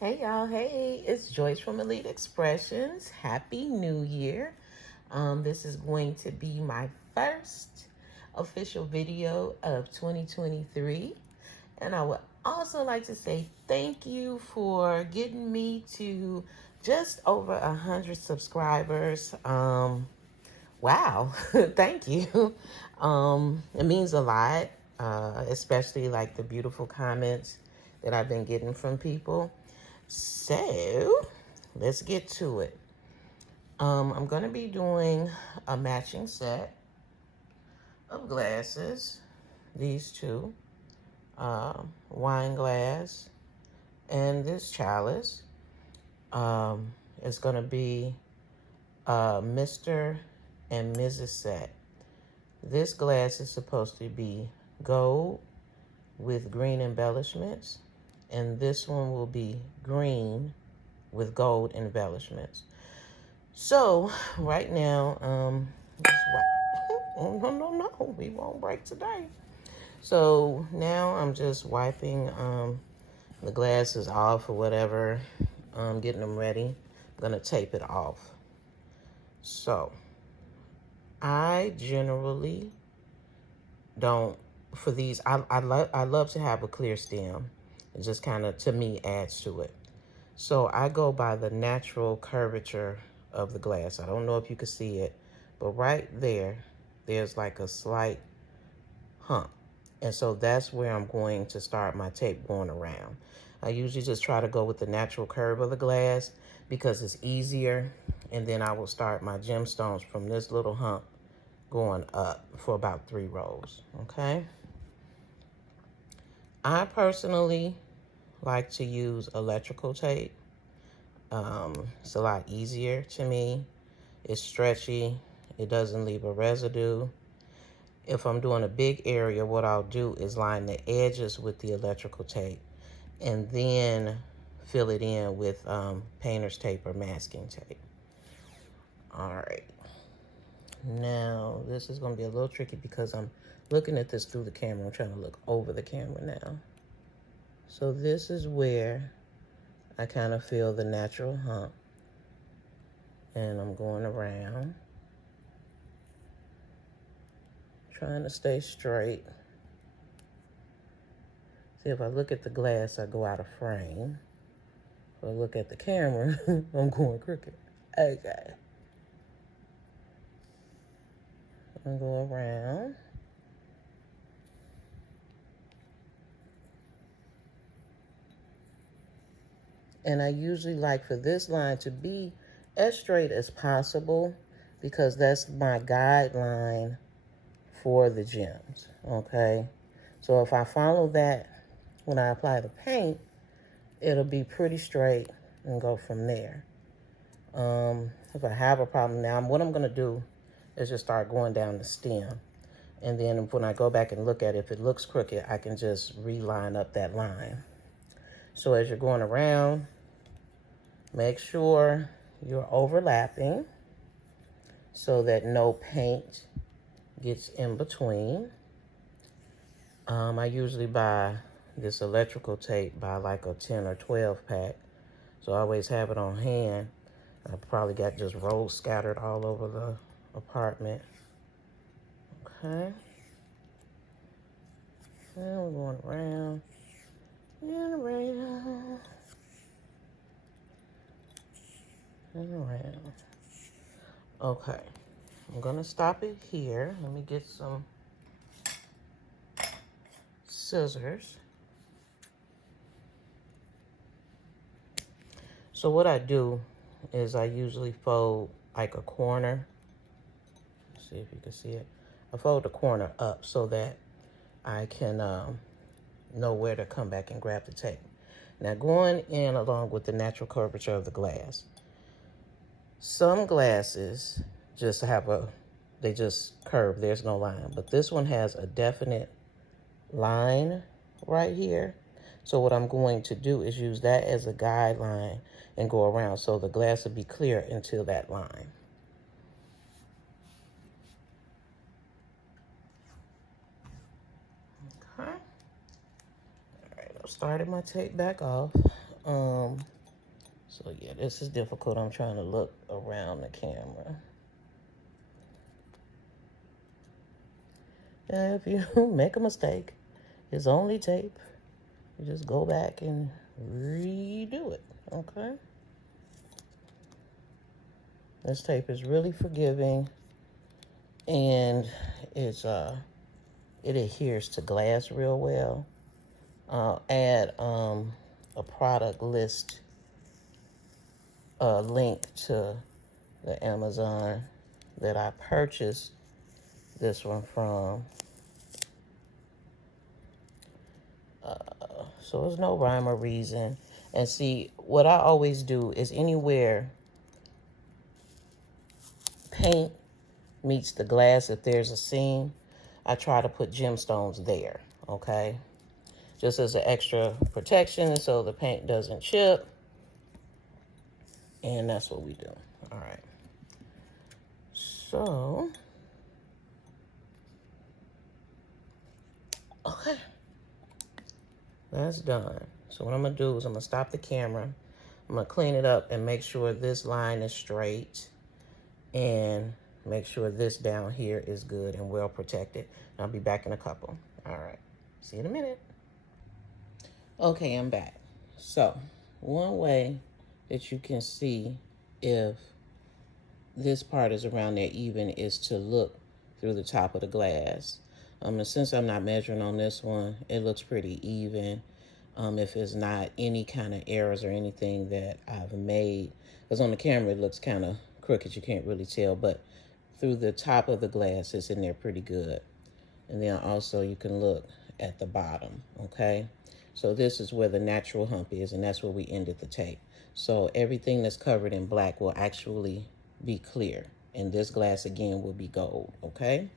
Hey y'all, hey, it's Joyce from Elite Expressions. Happy New Year. This is going to be my first official video of 2023. And I would also like to say thank you for getting me to just over 100 subscribers. Wow, thank you. It means a lot, especially like the beautiful comments that I've been getting from people. So let's get to it. I'm going to be doing a matching set of glasses. These two, wine glass and this chalice. It's going to be a Mr. and Mrs. set. This glass is supposed to be gold with green embellishments, and this one will be green with gold embellishments. So right now, oh no, we won't break today. So now I'm just wiping the glasses off or whatever, getting them ready. I'm gonna tape it off. So I generally don't, for these, I love to have a clear stem. It just kind of, to me, adds to it. So I go by the natural curvature of the glass. I don't know if you can see it, but right there, there's like a slight hump. And so that's where I'm going to start my tape going around. I usually just try to go with the natural curve of the glass because it's easier. And then I will start my gemstones from this little hump going up for about 3 rows, okay? I personally like to use electrical tape. It's a lot easier to me. It's stretchy. It doesn't leave a residue. If I'm doing a big area, what I'll do is line the edges with the electrical tape and then fill it in with painter's tape or masking tape. All right. Now, this is going to be a little tricky because I'm looking at this through the camera. I'm trying to look over the camera now. So this is where I kind of feel the natural hump. And I'm going around, trying to stay straight. See, if I look at the glass, I go out of frame. If I look at the camera, I'm going crooked. Okay. I'm going around. And I usually like for this line to be as straight as possible because that's my guideline for the gems, okay? So if I follow that when I apply the paint, it'll be pretty straight and go from there. If I have a problem now, what I'm gonna do is just start going down the stem. And then when I go back and look at it, if it looks crooked, I can just reline up that line. So as you're going around, make sure you're overlapping so that no paint gets in between. I usually buy this electrical tape by like a 10 or 12 pack. So I always have it on hand. I probably got just rolls scattered all over the apartment. Okay. And we're going around and around and around. Okay. I'm gonna stop it here. Let me get some scissors. So what I do is I usually fold like a corner. Let's see if you can see it. I fold the corner up so that I can know where to come back and grab the tape. Now going in along with the natural curvature of the glass. Some glasses just have they just curve, there's no line. But this one has a definite line right here. So what I'm going to do is use that as a guideline and go around so the glass will be clear until that line. Okay. All right, I've started my tape back off. So yeah, this is difficult. I'm trying to look around the camera. Yeah, if you make a mistake, it's only tape. You just go back and redo it, okay? This tape is really forgiving, and it adheres to glass real well. I'll add a product list link to the Amazon that I purchased this one from. So there's no rhyme or reason. And see, what I always do is anywhere paint meets the glass, if there's a seam, I try to put gemstones there, okay? Just as an extra protection so the paint doesn't chip. And that's what we do. All right. So, okay. That's done. So what I'm going to do is I'm going to stop the camera. I'm going to clean it up and make sure this line is straight. And make sure this down here is good and well protected. I'll be back in a couple. All right. See you in a minute. Okay, I'm back. So, one way that you can see if this part is around there even is to look through the top of the glass. And since I'm not measuring on this one, it looks pretty even. If it's not any kind of errors or anything that I've made, because on the camera it looks kind of crooked, you can't really tell, but through the top of the glass it's in there pretty good. And then also you can look at the bottom, okay? So this is where the natural hump is, and that's where we ended the tape. So everything that's covered in black will actually be clear, and this glass again will be gold, okay?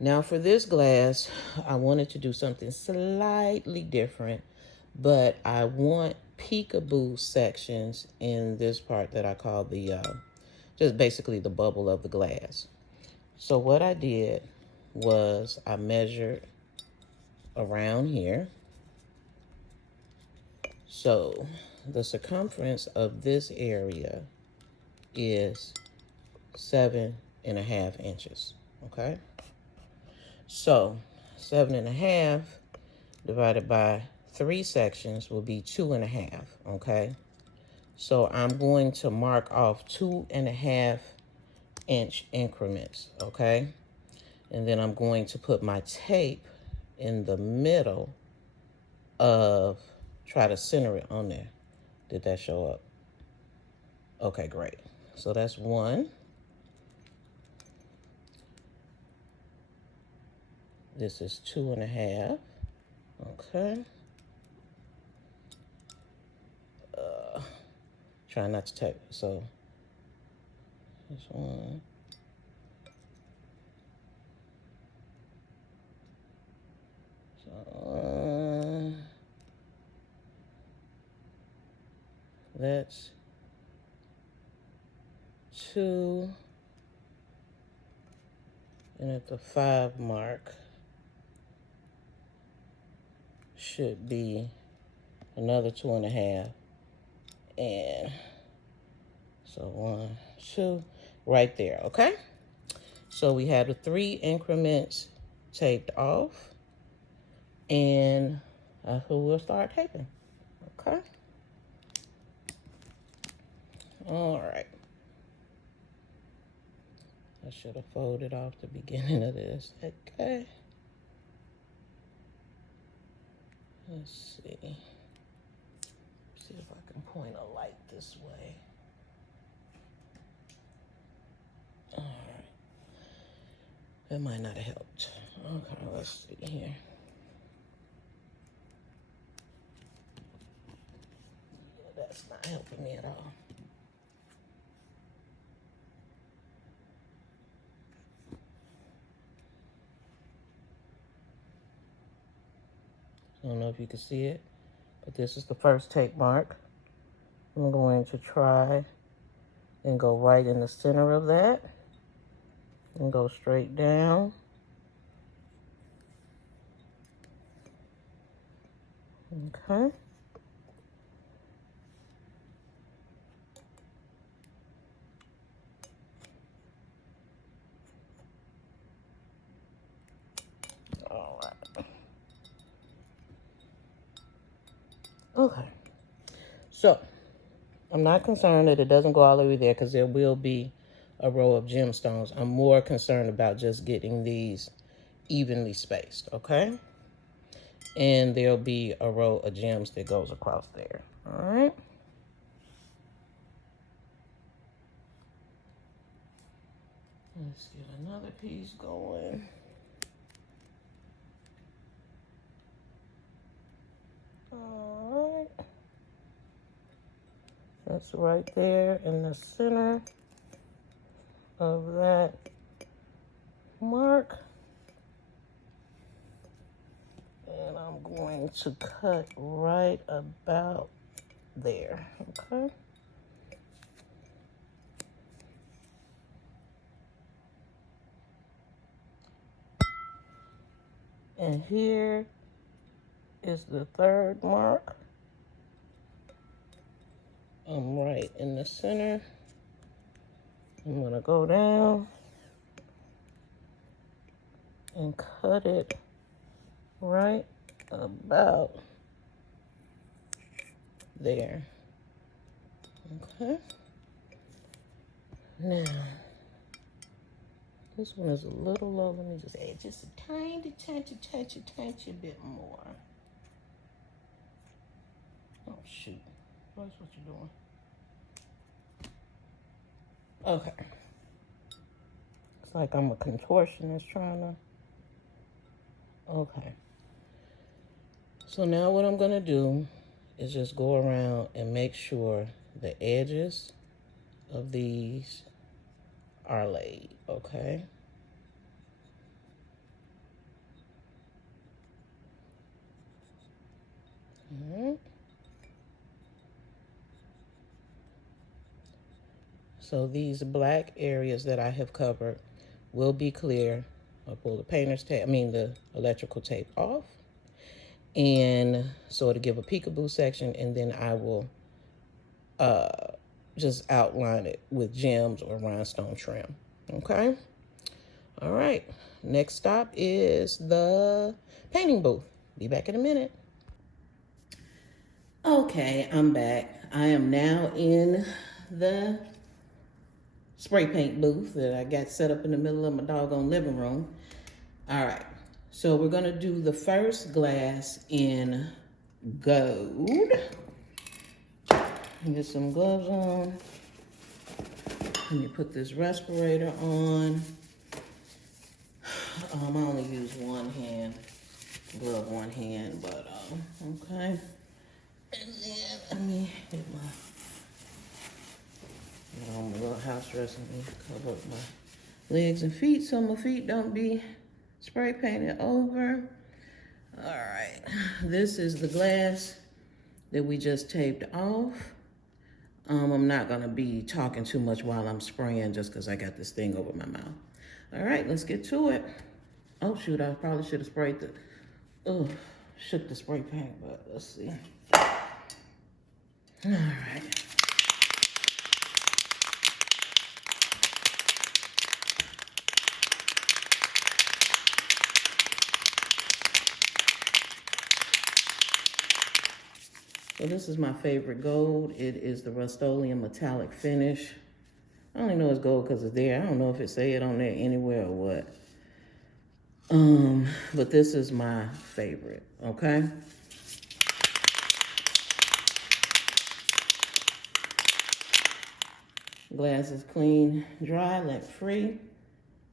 Now for this glass, I wanted to do something slightly different, but I want peekaboo sections in this part that I call the, just basically the bubble of the glass. So what I did was I measured around here. So the circumference of this area is 7.5 inches, okay? So 7.5 divided by 3 sections will be 2.5, okay? So I'm going to mark off 2.5 inch increments, okay? And then I'm going to put my tape in the middle of, try to center it on there. Did that show up? Okay, great. So that's one. This is 2.5. Okay. Try not to tape. So this one. So that's 2. And at the 5 mark should be another 2.5. And so 1, 2, right there, okay? So we have the 3 increments taped off, and that's what we'll start taping, okay? All right. I should have folded off the beginning of this, okay? Let's see. See if I can point a light this way. All right. That might not have helped. Okay, let's see here. Yeah, that's not helping me at all. I don't know if you can see it, but this is the first tape mark. I'm going to try and go right in the center of that and go straight down. Okay. Okay, so I'm not concerned that it doesn't go all the way there because there will be a row of gemstones. I'm more concerned about just getting these evenly spaced, okay? And there'll be a row of gems that goes across there, all right? Let's get another piece going. All right. That's right there in the center of that mark. And I'm going to cut right about there, okay? And here is the third mark. I'm right in the center. I'm gonna go down and cut it right about there. Okay. Now, this one is a little low. Let me just add just a tiny bit more. Oh, shoot. That's what you're doing. Okay. It's like I'm a contortionist trying to... Okay. So now what I'm going to do is just go around and make sure the edges of these are laid, okay? All right. So these black areas that I have covered will be clear. I'll pull the painter's tape, the electrical tape off, and so to give a peekaboo section, and then I will just outline it with gems or rhinestone trim, okay? All right, next stop is the painting booth. Be back in a minute. Okay, I'm back. I am now in the spray paint booth that I got set up in the middle of my doggone living room. All right, so we're gonna do the first glass in gold. Get some gloves on. Let me put this respirator on. I only use one hand, glove one hand, but okay. And then let me get my little house dress. Let me cover up my legs and feet so my feet don't be spray painted over. All right, this is the glass that we just taped off. I'm not gonna be talking too much while I'm spraying just because I got this thing over my mouth. All right, let's get to it. Oh shoot, I probably should have sprayed shook the spray paint, but let's see. All right. So this is my favorite gold. It is the Rust-Oleum metallic finish. I only know it's gold because it's there. I don't know if it say it on there anywhere or what. But this is my favorite, okay? Glass is clean, dry, lint free.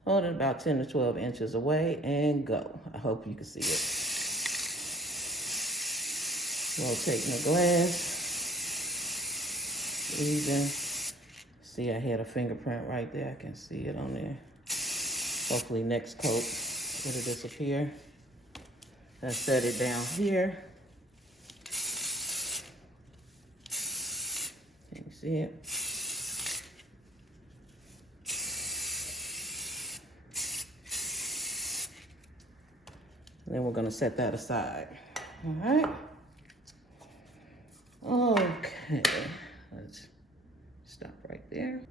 Hold it about 10 to 12 inches away and go. I hope you can see it. Rotating the glass. Even. See, I had a fingerprint right there. I can see it on there. Hopefully next coat it'll disappear. I set it down here. Can you see it? And then we're gonna set that aside. All right. Okay, let's stop right there.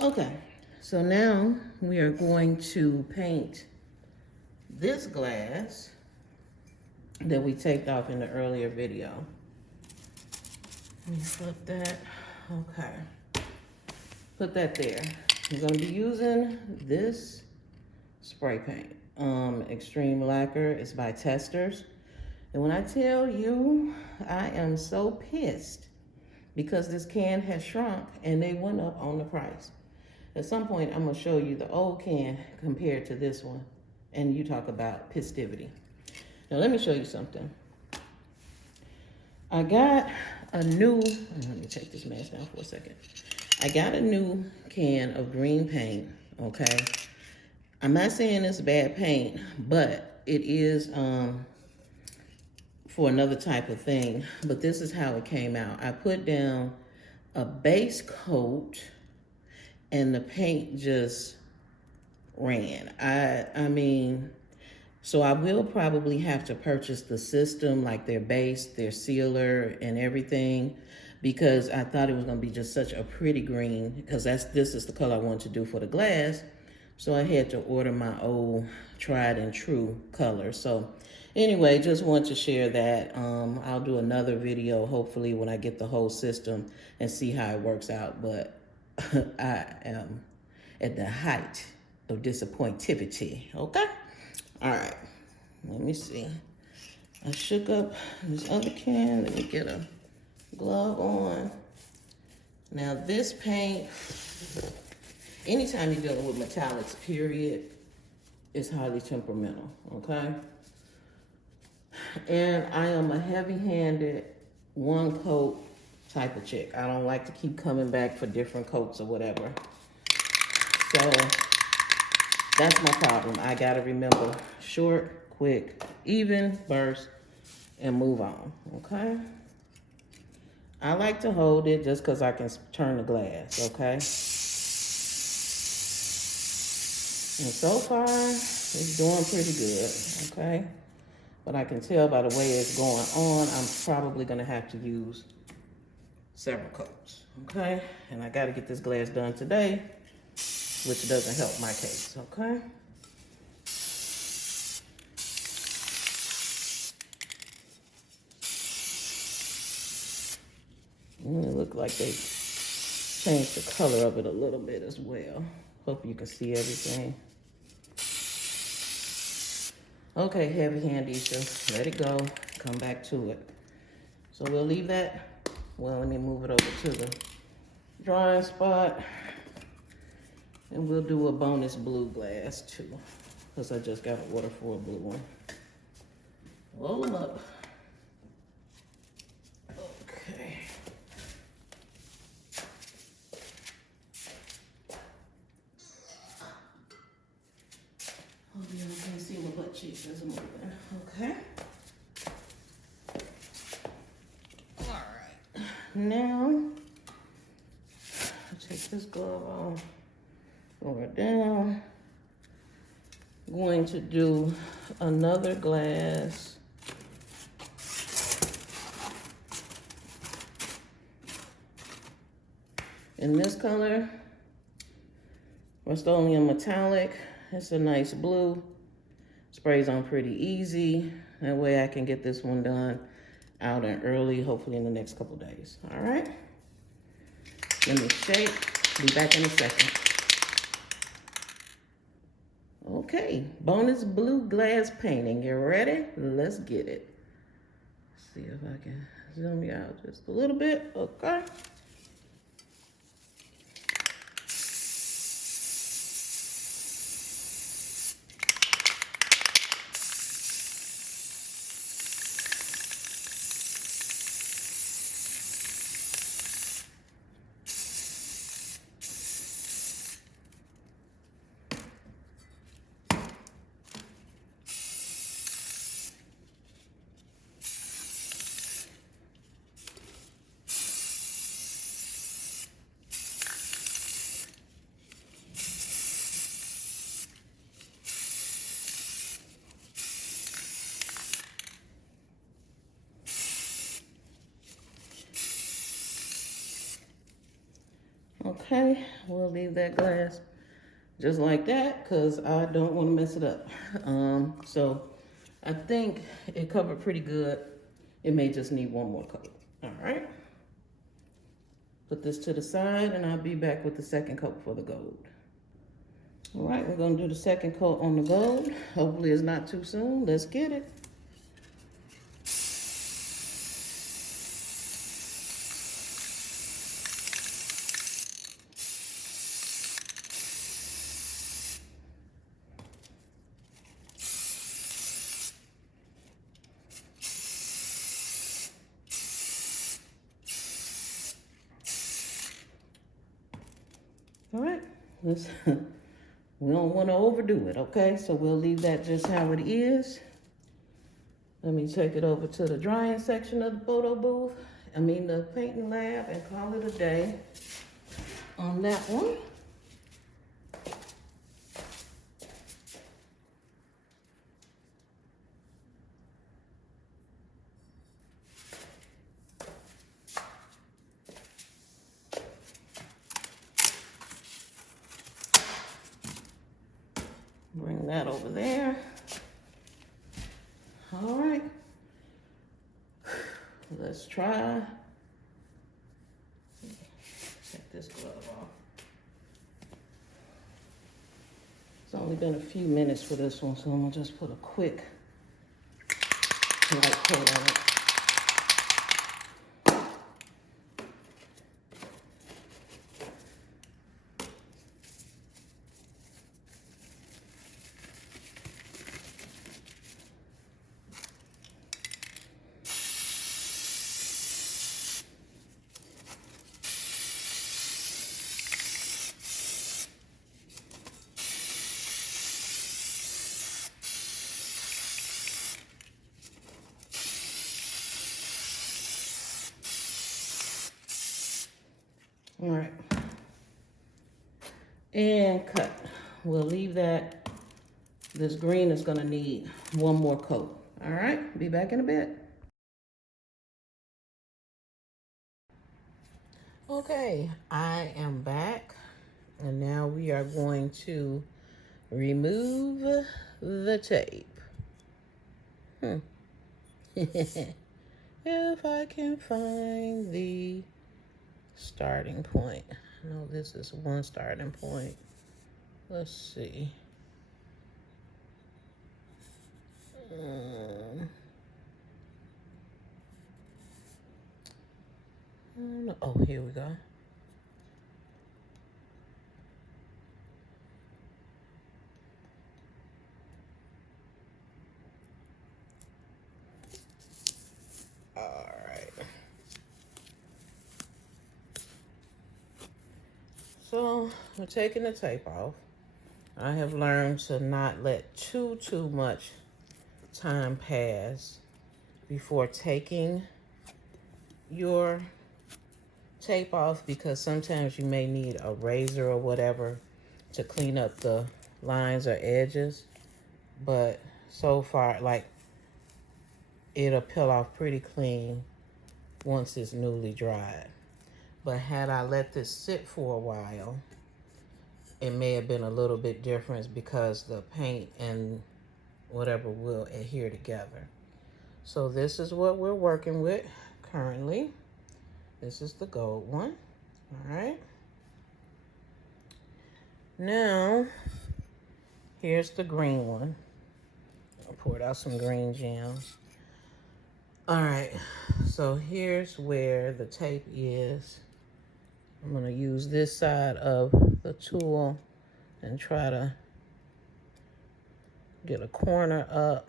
Okay, so now we are going to paint this glass that we taped off in the earlier video. Let me flip that. Okay. Put that there. I'm gonna be using this spray paint. Extreme Lacquer. It's by Testers. And when I tell you, I am so pissed because this can has shrunk and they went up on the price. At some point, I'm gonna show you the old can compared to this one. And you talk about pistivity. Now let me show you something. I got a new, let me take this mask down for a second. I got a new can of green paint, okay? I'm not saying it's bad paint, but it is for another type of thing. But this is how it came out. I put down a base coat and the paint just ran. I mean, so I will probably have to purchase the system, like their base, their sealer, and everything, because I thought it was gonna be just such a pretty green, because this is the color I want to do for the glass. So I had to order my old tried and true color. So anyway, just want to share that. I'll do another video, hopefully, when I get the whole system and see how it works out. But I am at the height of disappointivity, okay? All right, let me see. I shook up this other can. Let me get a glove on. Now this paint, anytime you're dealing with metallics, period, is highly temperamental, okay? And I am a heavy-handed, one coat type of chick. I don't like to keep coming back for different coats or whatever. So that's my problem. I gotta remember short, quick, even burst, and move on, okay? I like to hold it just because I can turn the glass, okay? And so far, it's doing pretty good, okay? But I can tell by the way it's going on, I'm probably gonna have to use several coats, okay? And I gotta get this glass done today, which doesn't help my case, okay? And it looked like they changed the color of it a little bit as well. Hope you can see everything. Okay, heavy hand, Isha. Let it go. Come back to it. So we'll leave that. Well, let me move it over to the drying spot. And we'll do a bonus blue glass too, because I just got an order for a blue one. Roll them up. Okay. Hope you can't see my butt cheeks as I'm moving. Okay. All right. Now, I'll take this glove off. Lower down. Going to do another glass. In this color, Rust-Oleum Metallic. It's a nice blue. Sprays on pretty easy. That way I can get this one done out and early, hopefully in the next couple days. All right. Let me shake. Be back in a second. Okay, bonus blue glass painting. You ready? Let's get it. See if I can zoom you out just a little bit. Okay. Okay, we'll leave that glass just like that because I don't want to mess it up. So I think it covered pretty good. It may just need one more coat. All right. Put this to the side and I'll be back with the second coat for the gold. All right, we're gonna do the second coat on the gold. Hopefully it's not too soon. Let's get it. All right, let's, we don't want to overdo it, okay? So we'll leave that just how it is. Let me take it over to the drying section of the photo booth, the painting lab, and call it a day on that one. Bring that over there. All right. Let's try. Take this glove off. It's only been a few minutes for this one, so I'm gonna just put a quick light coat on it. All right, and cut. We'll leave that. This green is gonna need one more coat. All right, be back in a bit. Okay, I am back, and now we are going to remove the tape. If I can find the starting point. No, this is one starting point. Let's see. Oh, here we go. All right. So we're taking the tape off. I have learned to not let too much time pass before taking your tape off, because sometimes you may need a razor or whatever to clean up the lines or edges. But so far, like, it'll peel off pretty clean once it's newly dried. But had I let this sit for a while, it may have been a little bit different because the paint and whatever will adhere together. So this is what we're working with currently. This is the gold one. All right. Now, here's the green one. I poured out some green gems. All right, so here's where the tape is. I'm gonna use this side of the tool and try to get a corner up.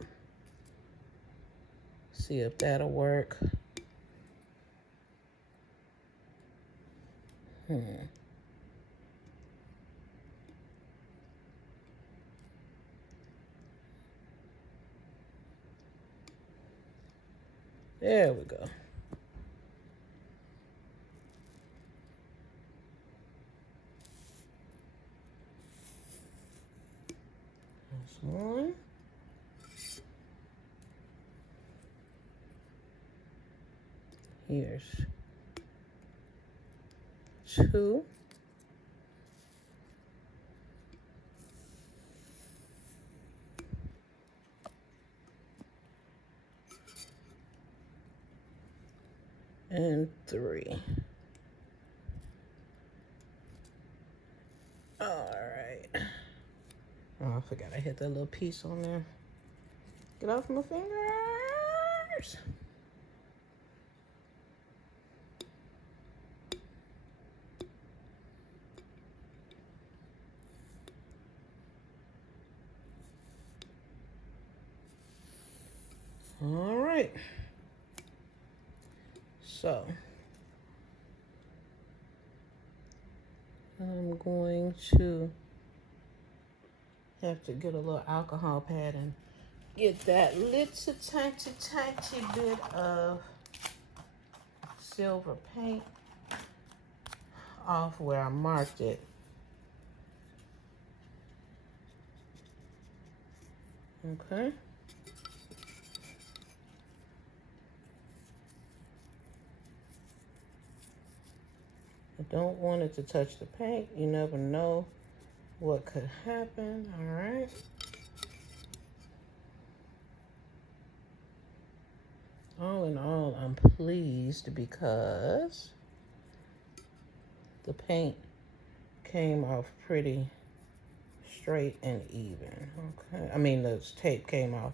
See if that'll work. There we go. That's one. Here's two. And three. forgot I hit that little piece on there. Get off my fingers. All right. So I'm going to have to get a little alcohol pad and get that little tiny bit of silver paint off where I marked it. Okay. I don't want it to touch the paint. You never know what could happen. All right. All in all, I'm pleased because the paint came off pretty straight and even. Okay. I mean, the tape came off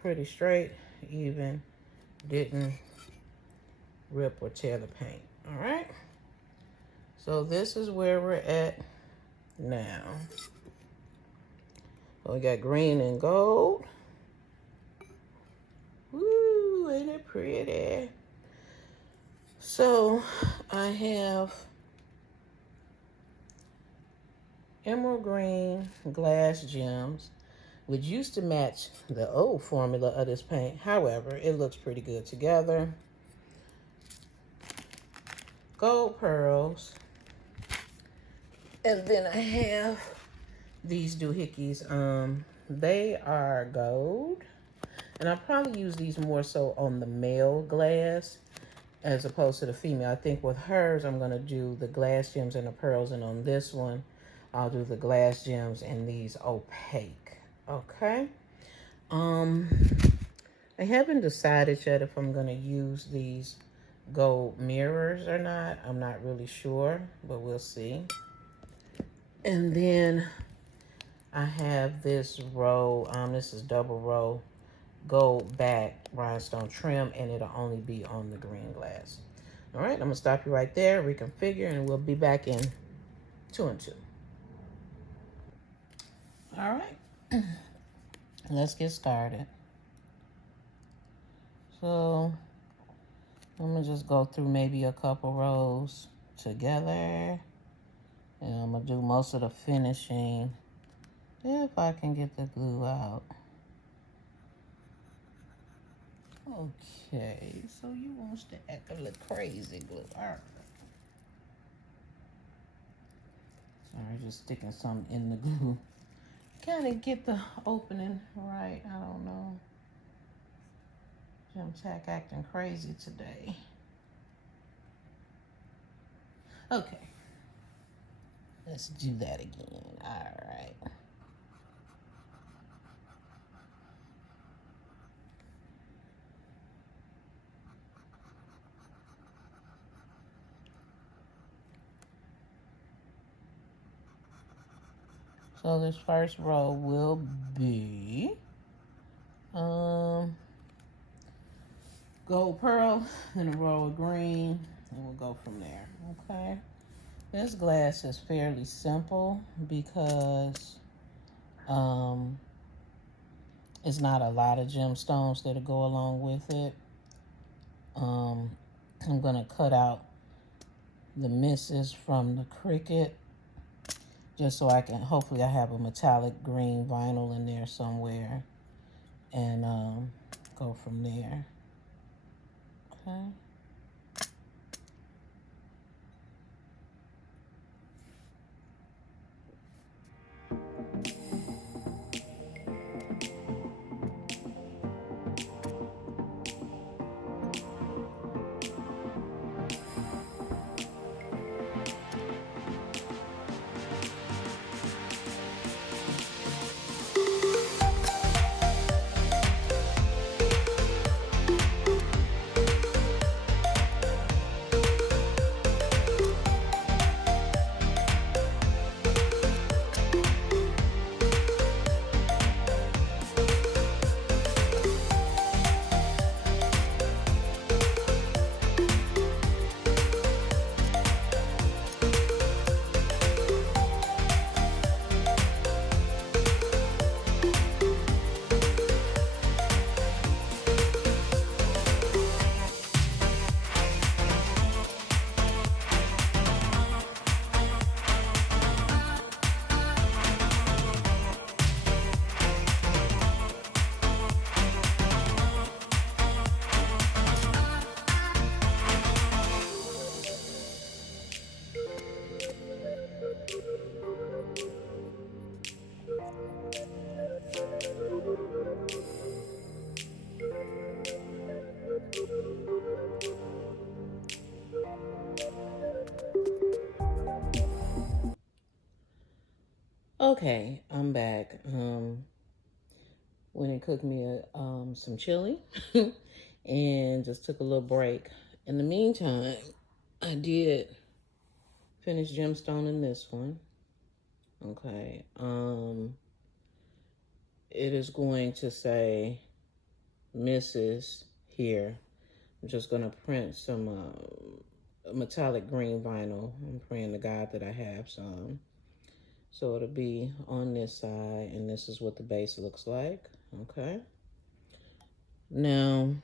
pretty straight, even, didn't rip or tear the paint. All right. So this is where we're at now. So we got green and gold. Woo, ain't it pretty? So I have emerald green glass gems, which used to match the old formula of this paint. However, it looks pretty good together. Gold pearls. And then I have these doohickeys. They are gold. And I'll probably use these more so on the male glass as opposed to the female. I think with hers, I'm going to do the glass gems and the pearls. And on this one, I'll do the glass gems and these opaque. Okay. I haven't decided yet if I'm going to use these gold mirrors or not. I'm not really sure, but we'll see. And then I have this row, this is double row gold back rhinestone trim, and it'll only be on the green glass. All right, I'm gonna stop you right there, reconfigure, and we'll be back in 2 and 2. All right, let's get started. So I'm gonna just go through maybe a couple rows together. And I'm going to do most of the finishing if I can get the glue out. Okay, so you want to act a little crazy, glue. All right. Sorry, just sticking something in the glue. Kind of get the opening right. I don't know. Jim Tack acting crazy today. Okay. Let's do that again. All right. So this first row will be gold pearl and a row of green, and we'll go from there. Okay. This glass is fairly simple because it's not a lot of gemstones that'll go along with it. I'm gonna cut out the misses from the cricket just so I can, hopefully I have a metallic green vinyl in there somewhere, and go from there. Okay. Okay, I'm back. Went and cooked me some chili and just took a little break. In the meantime, I did finish gemstoning this one. Okay. It is going to say Mrs. here. I'm just going to print some metallic green vinyl. I'm praying to God that I have some. So it'll be on this side, and this is what the base looks like. Okay. Now,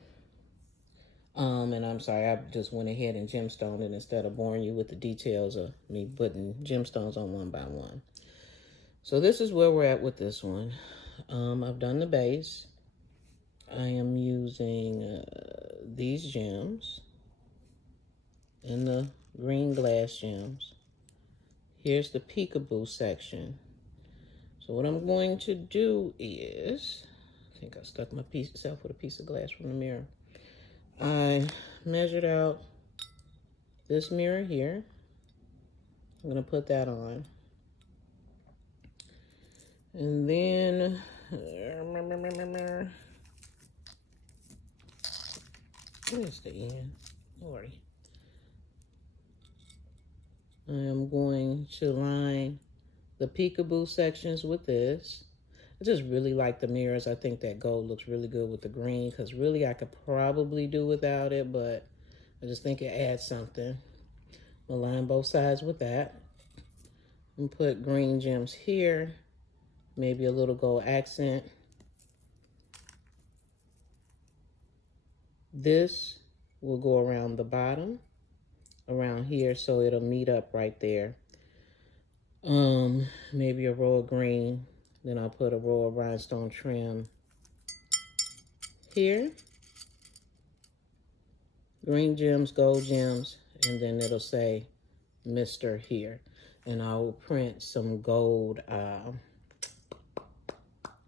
and I'm sorry, I just went ahead and gemstoned it instead of boring you with the details of me putting gemstones on one by one. So this is where we're at with this one. I've done the base. I am using these gems and the green glass gems. Here's the peekaboo section. So what I'm going to do is, I think I stuck myself with a piece of glass from the mirror. I measured out this mirror here. I'm going to put that on. And then, where's the end? Don't worry. I am going to line the peekaboo sections with this. I just really like the mirrors. I think that gold looks really good with the green, because really I could probably do without it, but I just think it adds something. I'll line both sides with that. And put green gems here, maybe a little gold accent. This will go around the bottom, around here, so it'll meet up right there. Maybe a row of green. Then I'll put a row of rhinestone trim here. Green gems, gold gems, and then it'll say Mr. here. And I'll print some gold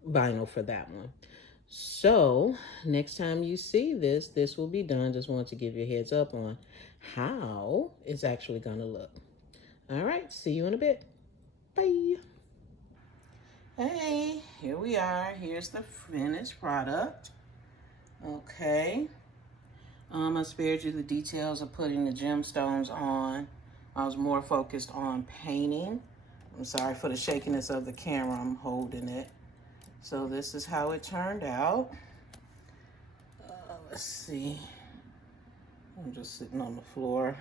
vinyl for that one. So next time you see this, this will be done. Just wanted to give you a heads up on how it's actually gonna look. All right, see you in a bit. Bye. Hey, here we are. Here's the finished product. Okay. I spared you the details of putting the gemstones on. I was more focused on painting. I'm sorry for the shakiness of the camera. I'm holding it. So this is how it turned out. Let's see. I'm just sitting on the floor.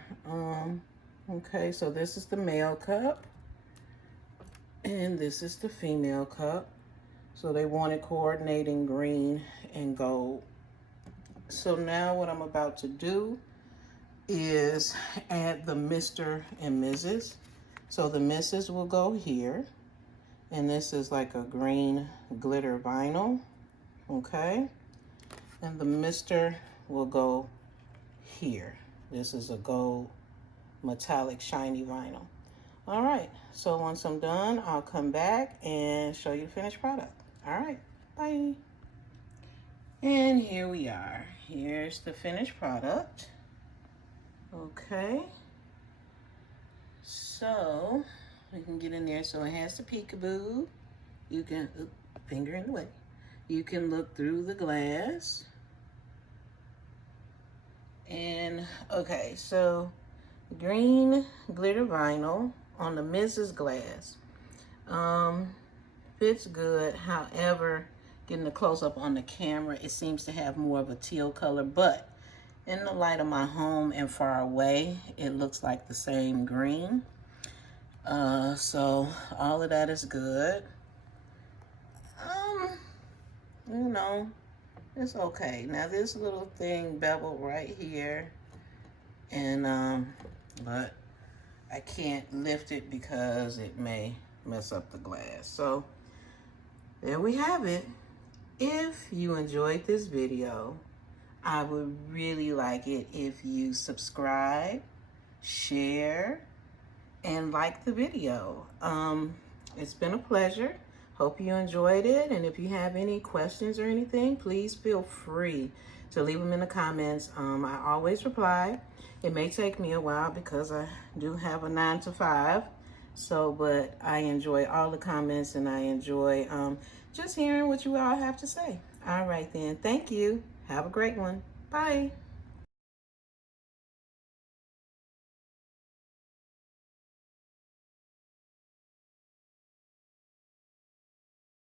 Okay, so this is the male cup. And this is the female cup. So they wanted coordinating green and gold. So now what I'm about to do is add the Mr. and Mrs. So the Mrs. will go here. And this is like a green glitter vinyl. Okay. And the Mr. will go here. This is a gold metallic shiny vinyl. All right, so once I'm done, I'll come back and show you the finished product. All right, bye. And here we are. Here's the finished product. Okay. So we can get in there. So it has the peekaboo. You can, finger in the way. You can look through the glass. And okay, so green glitter vinyl on the Mrs. glass. Fits good. However, getting a close-up on the camera, it seems to have more of a teal color, but in the light of my home and far away, it looks like the same green. So all of that is good. You know, it's okay. Now this little thing beveled right here, and but I can't lift it because it may mess up the glass. So there we have it. If you enjoyed this video, I would really like it if you subscribe, share, and like the video. It's been a pleasure. Hope you enjoyed it. And if you have any questions or anything, please feel free to leave them in the comments. I always reply. It may take me a while because I do have a 9 to 5 So, but I enjoy all the comments, and I enjoy just hearing what you all have to say. All right, then. Thank you. Have a great one. Bye.